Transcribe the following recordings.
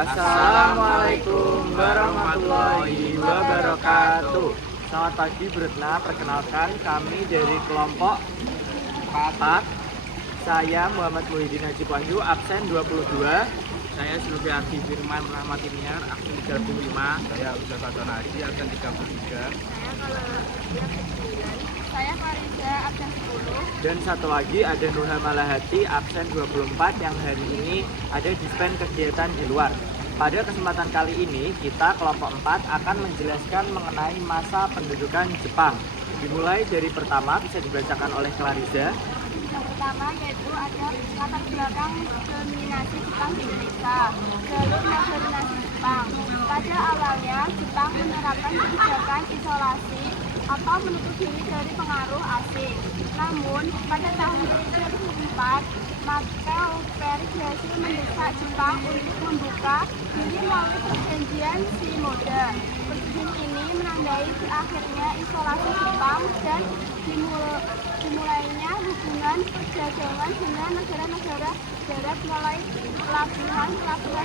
Assalamualaikum warahmatullahi wabarakatuh. Selamat pagi Bretna, perkenalkan kami dari kelompok 4. Saya Muhammad Muhyiddin Haji Wahyu, absen 22. Saya Zulfi Ardi Firman Rahmat Tiniar, absen 35. Saya Ustaz Faton Haji, absen 33. Saya Fariza, absen 10. Dan satu lagi ada Nurha Malahati, absen 24 yang hari ini ada dispen kegiatan di luar. Pada kesempatan kali ini, kita kelompok 4 akan menjelaskan mengenai masa pendudukan Jepang. Dimulai dari pertama, bisa dibacakan oleh Clariza. Yang pertama yaitu ada latar belakang dominasi Jepang di Indonesia, jalur modernisasi Jepang. Pada awalnya, Jepang menerapkan kebijakan isolasi atau menutup diri dari pengaruh asing. Namun, pada tahun 2004, Markel berhasil mendesak Jepang untuk membuka diri melalui perjanjian Shimoda. Perjanjian ini menandai akhirnya isolasi Jepang dan dimulainya hubungan perdagangan dengan negara-negara barat melalui pelabuhan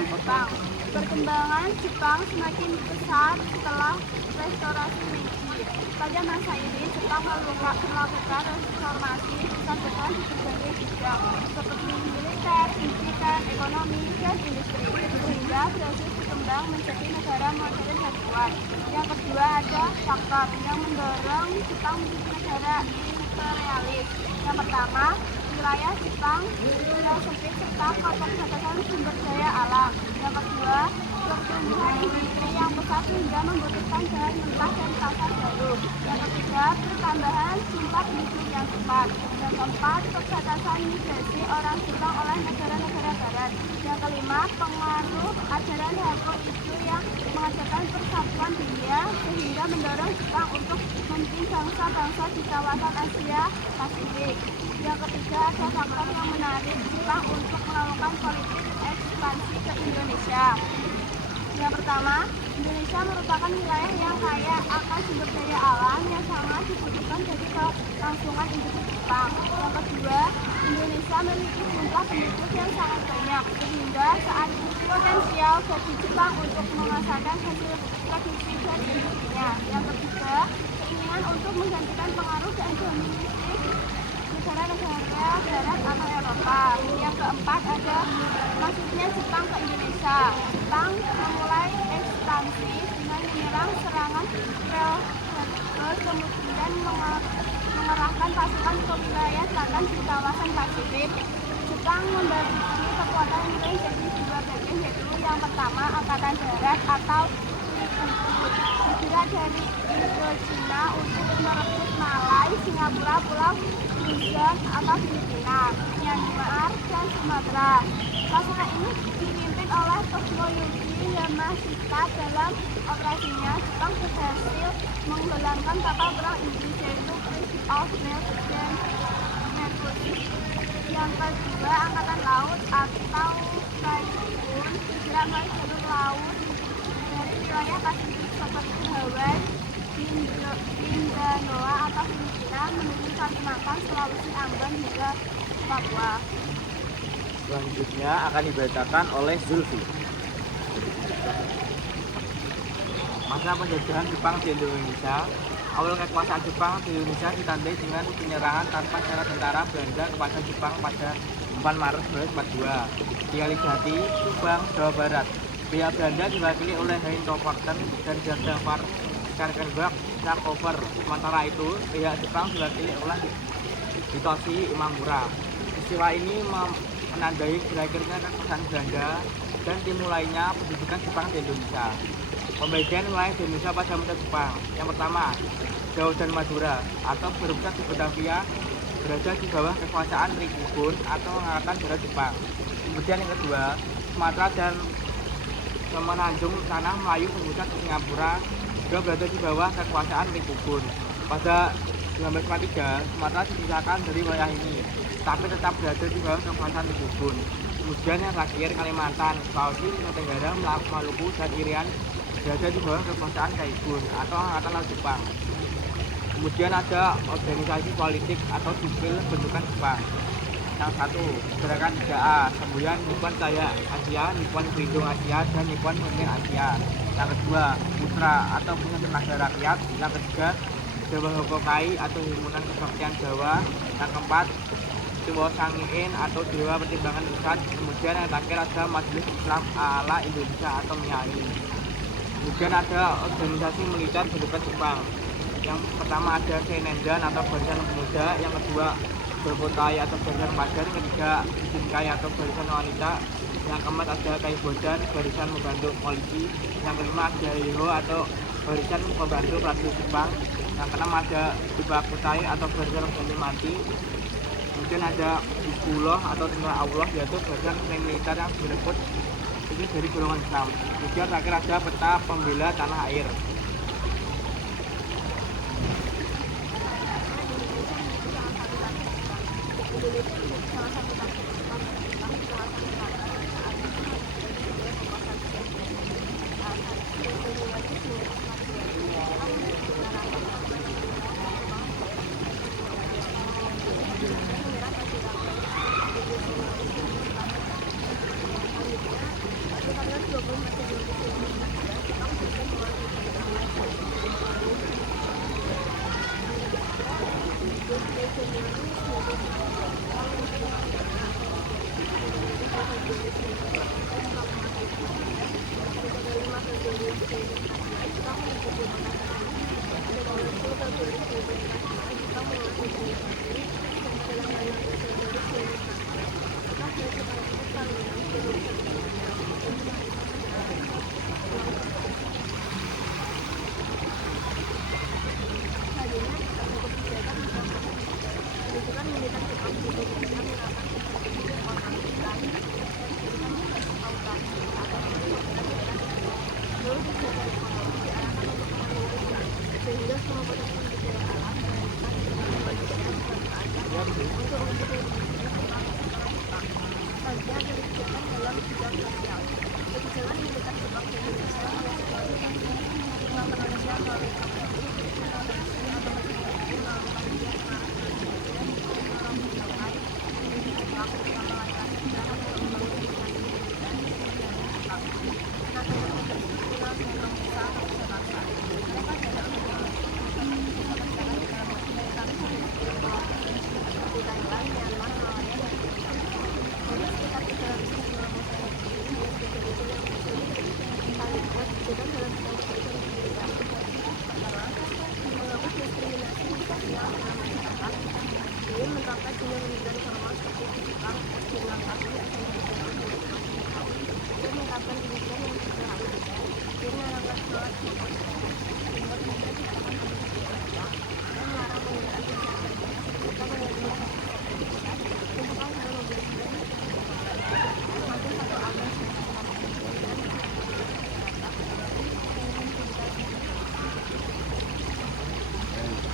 Jepang. Perkembangan Jepang semakin pesat setelah restorasi Meiji. Pada masa ini, Jepang melakukan reformasi besar-besaran di berbagai bidang, seperti militer, pendidikan, ekonomi, dan industri, sehingga berhasil berkembang menjadi negara modern dan kuat. Yang kedua ada faktor yang mendorong Jepang menjadi negara imperialis. Yang pertama, wilayah Jepang yang sempit serta keterbatasan sumber daya alam. Yang kedua, pertumbuhan industri yang pesat sehingga membutuhkan bahan mentah dan pasar baru. Yang ketiga, pertambahan jumlah penduduk yang cepat. Yang keempat, perbatasan migrasi orang Jepang oleh negara-negara barat. Yang kelima, pengaruh ajaran Haku itu yang mengajarkan persatuan dunia sehingga mendorong Jepang untuk memimpin bangsa-bangsa di kawasan Asia Pasifik. Yang ketiga, ada faktor yang menarik Jepang untuk melakukan politik ekspansi ke Indonesia. Yang pertama, Indonesia merupakan wilayah yang kaya akan sumber daya alam yang sangat dibutuhkan dari kelangsungan industri Jepang. Yang kedua, Indonesia memiliki jumlah penduduk yang sangat banyak, sehingga saat potensial bagi Jepang untuk memasarkan hasil produksi dan industrinya. Yang ketiga, keinginan untuk menggantikan pengaruh dan dominasi negara-negara barat atau Eropa. Yang keempat ada masuknya Jepang ke Indonesia. Jepang memulai ekspansi dengan menyerang serangan Pearl Harbor, kemudian mengerahkan pasukan ke wilayah selatan di kawasan Pasifik. Jepang membagi kekuatan menjadi dua bagian, yaitu yang pertama Angkatan Darat atau bergerak dari Indochina untuk merebut Malai, Singapura, Pulau Luzon atau Filipina, Myanmar, dan Sumatera. Pasukan ini dipimpin oleh Toshiyuki Yamashita. Dalam operasinya, Jepang berhasil menggelamkan kapal perang Inggris yaitu Prince of Wales dan Mercury. Yang kedua, Angkatan Laut atau Typhoon bergerak melalui jalur laut dari wilayah Pasifik seperti Hawaii, Mindanao atau Filipina menuju Kalimantan, Sulawesi, Ambon hingga Papua. Selanjutnya akan dibacakan oleh Zulfi. Masa penjajahan Jepang di Indonesia. Awal kekuasaan Jepang di Indonesia ditandai dengan penyerangan tanpa syarat tentara Belanda kepada Jepang pada 4 Maret 1942 di Kalijati, Subang, Jawa Barat. Pihak Belanda diwakili oleh Hein Toporten dan Jagdafar Skarkenberg Charkover. Sementara itu, pihak Jepang diwakili oleh Hitoshi Imamura. Peristiwa ini menandai berakhirnya kekuasaan Belanda dan dimulainya pendudukan Jepang di Indonesia. Pembagian wilayah di Indonesia pada masa Jepang. Yang pertama, Jawa dan Madura atau berpusat di Batavia berada di bawah kekuasaan Rikubun atau Angkatan Darat Jepang. Kemudian yang kedua, Sumatera dan Semenanjung Tanah Melayu berpusat di Singapura juga berada di bawah kekuasaan Rikubun. Pada 1953, Sumatera dipisahkan dari wilayah ini, tapi tetap berada di bawah kekuasaan Rikubun. Kemudian yang terakhir, Kalimantan, Sulawesi, Nusa Tenggara, Maluku, dan Irian berada di bawah kekuasaan Kaibun atau Angkatan Laut Jepang. Kemudian ada organisasi politik atau sipil bentukan Jepang. Yang satu, gerakan 3A, semboyan Nippon Jaya Asia, Nippon Pelindung Asia, dan Nippon Pemimpin Asia. Yang kedua, Putra atau punya tenaga rakyat. Yang ketiga, Jawa Hokokai atau Himpunan Kesaktian Jawa. Yang keempat, Dewa Sangiin atau Dewa Pertimbangan Pusat. Kemudian yang terakhir ada Majelis Islam ala Indonesia atau MIAI. Kemudian ada organisasi militer berdebat Jepang. Yang pertama ada Seinendan atau Barisan Pemuda. Yang kedua, Berkotai atau Barisan Remaja. Yang ketiga, Shinkai atau Barisan Wanita. Yang keempat ada Kaibodan, Barisan Membantu Polisi. Yang kelima ada Heiho atau Barisan Membantu Prajurit Jepang. Yang keenam ada Ibakutai atau Barisan Pengganti Mati. Kemudian ada Hizbullah atau Tentara Allah, yaitu barisan militer yang direkrut itu dari golongan Islam. Kemudian terakhir ada peta pembela tanah air.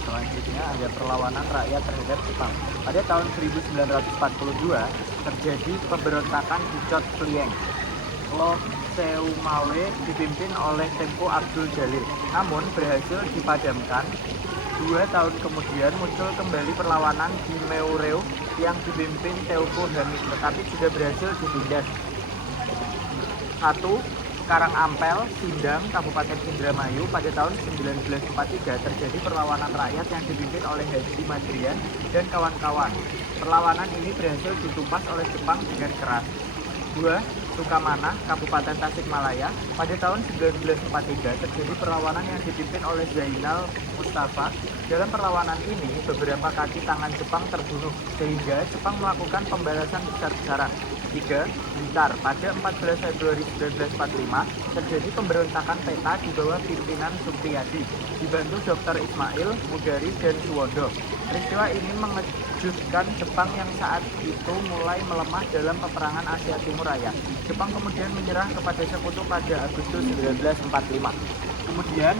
Selanjutnya ada perlawanan rakyat terhadap Jepang. Pada tahun 1942 terjadi pemberontakan di Chot Klieng. Lo Seumawe dipimpin oleh Tengku Abdul Jalil, namun berhasil dipadamkan. 2 tahun kemudian muncul kembali perlawanan di Meureu yang dipimpin Teuku Hamid, tetapi sudah berhasil ditindas. 1. Karangampel, Sindang, Kabupaten Indramayu pada tahun 1943 terjadi perlawanan rakyat yang dipimpin oleh Haji Madrian dan kawan-kawan. Perlawanan ini berhasil ditumpas oleh Jepang dengan keras. 2. Sukamanah, Kabupaten Tasikmalaya, pada tahun 1943 terjadi perlawanan yang dipimpin oleh Zainal Mustafa. Dalam perlawanan ini, beberapa kaki tangan Jepang terbunuh, sehingga Jepang melakukan pembalasan besar-besaran. 3. Blitar, pada 14 Februari 1945 terjadi pemberontakan PETA di bawah pimpinan Supriyadi, dibantu Dr. Ismail, Mudari, dan Suwondo. Peristiwa ini mengejutkan Jepang yang saat itu mulai melemah dalam peperangan Asia Timur Raya. Jepang kemudian menyerah kepada sekutu pada Agustus 1945. Kemudian,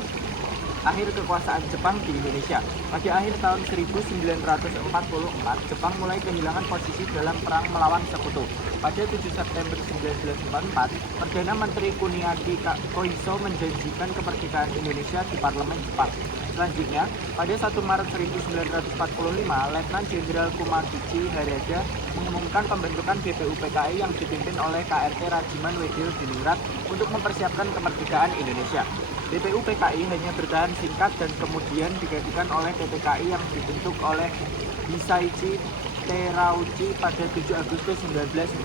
akhir kekuasaan Jepang di Indonesia. Pada akhir tahun 1944, Jepang mulai kehilangan posisi dalam perang melawan sekutu. Pada 7 September 1944, Perdana Menteri Kuniaki Koiso menjanjikan kemerdekaan Indonesia di Parlemen Jepang. Selanjutnya, pada 1 Maret 1945, Letnan Jenderal Kumagichi Harada mengumumkan pembentukan BPUPKI yang dipimpin oleh KRT Rajiman Wedil Diningrat untuk mempersiapkan kemerdekaan Indonesia. BPUPKI hanya bertahan singkat dan kemudian digantikan oleh PPKI yang dibentuk oleh Hisaichi Terauchi pada 7 Agustus 1945.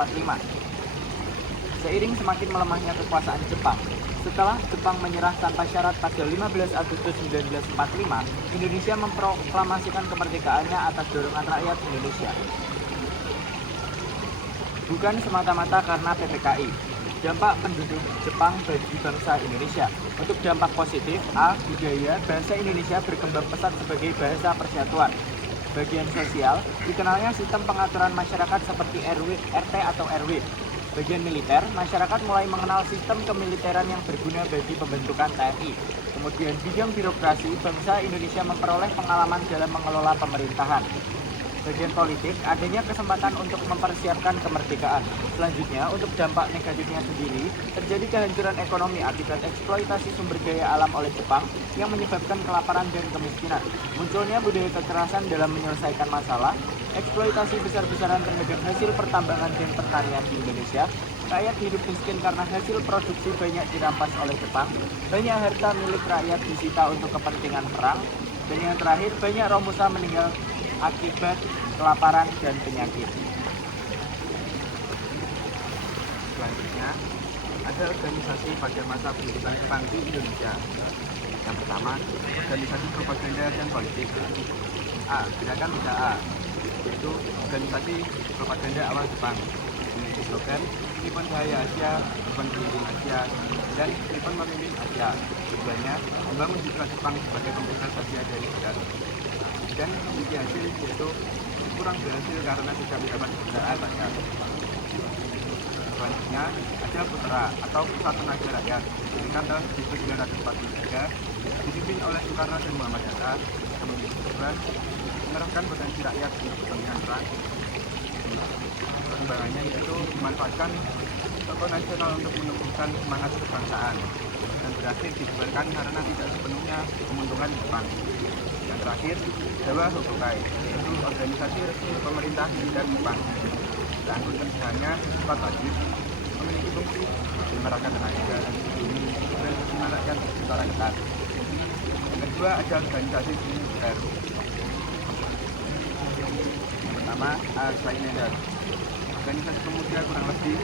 Seiring semakin melemahnya kekuasaan Jepang, setelah Jepang menyerah tanpa syarat pada 15 Agustus 1945, Indonesia memproklamasikan kemerdekaannya atas dorongan rakyat Indonesia. Bukan semata-mata karena PPKI. Dampak penduduk Jepang bagi bangsa Indonesia. Untuk dampak positif, A. Budaya, bahasa Indonesia berkembang pesat sebagai bahasa persatuan. Bagian sosial, dikenalnya sistem pengaturan masyarakat seperti RT atau RW. Bagian militer, masyarakat mulai mengenal sistem kemiliteran yang berguna bagi pembentukan TNI. Kemudian bidang birokrasi, bangsa Indonesia memperoleh pengalaman dalam mengelola pemerintahan. Bagian politik, adanya kesempatan untuk mempersiapkan kemerdekaan. Selanjutnya, untuk dampak negatifnya sendiri, terjadi kehancuran ekonomi akibat eksploitasi sumber daya alam oleh Jepang yang menyebabkan kelaparan dan kemiskinan. Munculnya budaya kekerasan dalam menyelesaikan masalah, eksploitasi besar-besaran terhadap hasil pertambangan dan pertanian di Indonesia, rakyat hidup miskin karena hasil produksi banyak dirampas oleh Jepang, banyak harta milik rakyat disita untuk kepentingan perang, dan yang terakhir, banyak Romusa meninggal akibat kelaparan dan penyakit. Selanjutnya, ada organisasi pada masa pendudukan Jepang di Indonesia. Yang pertama, organisasi propaganda dan politik. A. Gerakan Muda A, yaitu organisasi propaganda awal Jepang. Memiliki slogan Nippon Jaya Asia, Nippon Pemimpin Asia, dan Nippon Memimpin Asia. Tujuannya membangun citra Jepang sebagai pembesar Asia dari Barat. Dan memiliki hasil yaitu kurang berhasil karena tidak mendapat penghargaan rakyat. Selanjutnya ada Putra atau Pusat Tenaga Rakyat, didirikan tahun 1943, dipimpin oleh Soekarno dan Muhammad Hatta, yang memiliki tujuan mengerahkan potensi rakyat untuk kepentingan perang. Perkembangannya yaitu memanfaatkan tokoh nasional untuk menumbuhkan semangat kebangsaan dan berhasil dibubarkan karena tidak sepenuhnya menguntungkan Jepang. Yang terakhir, Jawa Hobokai, yaitu organisasi resmi pemerintah militer Jepang. Dan kerjanya sifat wajib, memiliki fungsi menyuarakan tenaga dan kepentingan rakyat secara ketat. Yang kedua ada organisasi seni militer. Yang pertama, Sainaida, organisasi pemuda kurang lebih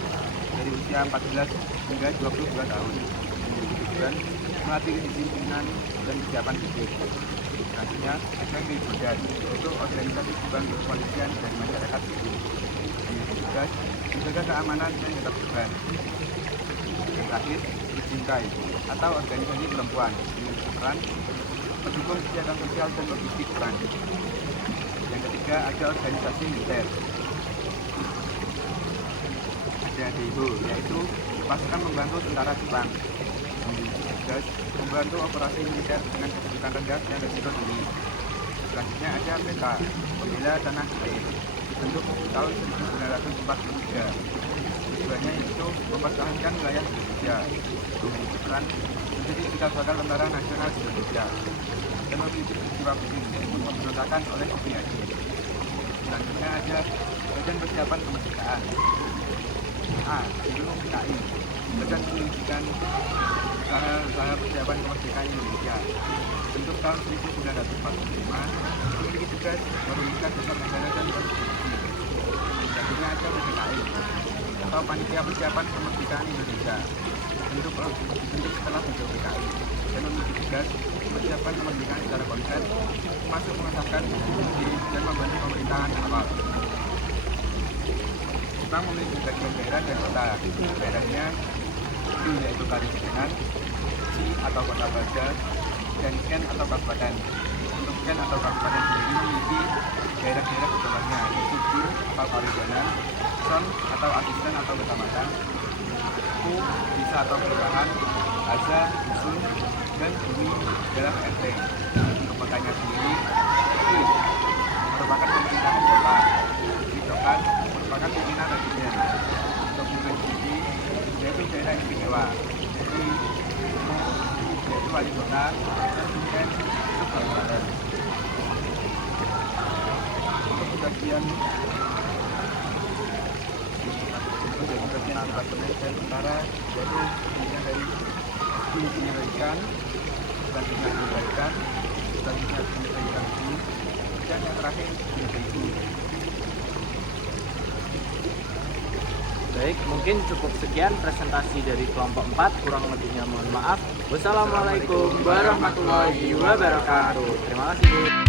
dari usia 14 hingga 22 tahun. Memiliki tujuan melatih kedisiplinan dan kesiapan fisik. Selanjutnya, SMB Jodan, yaitu organisasi Jepang kepolisian dan masyarakat sipil. Memiliki tugas menjaga keamanan dan ketertiban. Yang terakhir, Cintai atau organisasi perempuan, memiliki peran mendukung kegiatan sosial dan logistik perang. Yang ketiga, ada organisasi militer. Ada DIHO, yaitu pasukan membantu tentara Jepang. Memiliki tugas membantu operasi militer dengan kedudukan rendah dan risiko tinggi. Selanjutnya ada PK, Pembela Tanah Air, dibentuk tahun 1943. Tujuannya itu mempertahankan wilayah Indonesia, memiliki peran menjadi cikal bakal tentara nasional Indonesia, dan memiliki peristiwa penting pemberontakan oleh OPIAD. Selanjutnya ada Badan Persiapan Kemerdekaan. A. BPUPKI, Badan Penyelidikan Usaha Persiapan Kemerdekaan Indonesia, bentuk tahun 1945, memiliki tugas merumuskan dasar negara dan konstitusi. Selanjutnya ada PPKI atau Panitia Persiapan Kemerdekaan Indonesia, bentuk setelah BPUPKI dan memiliki tugas mempersiapkan kemerdekaan secara konsep, termasuk mengesahkan konstitusi dan membantu pemerintahan awal. Jepang memiliki bagian daerah dan kota. Daerahnya yaitu Karisidenan, Si atau kota Baja, dan Ken atau kabupaten. Untuk Ken atau kabupaten sendiri memiliki daerah-daerah di bawahnya, yaitu Ku atau Kalidanan, Son atau asisten atau kecamatan, Ku desa atau kelurahan, Aza, dusun, dan Bumi adalah RT. Untuk kotanya sendiri, Ku merupakan pemerintahan kota. Cidokan merupakan pimpinan presiden. Untuk provinsi yaitu daerah istimewa, jadi yaitu wali kota dan kemudian kebangsaan. Untuk bagian departemen dan tentara, yaitu kemudian dari penyelidikan, selanjutnya penyelidikan, selanjutnya penyelidikan itu, dan yang terakhir penyelidikan. Baik, mungkin cukup sekian presentasi dari kelompok 4, kurang lebihnya mohon maaf. Wassalamualaikum warahmatullahi wabarakatuh. Terima kasih, Bu.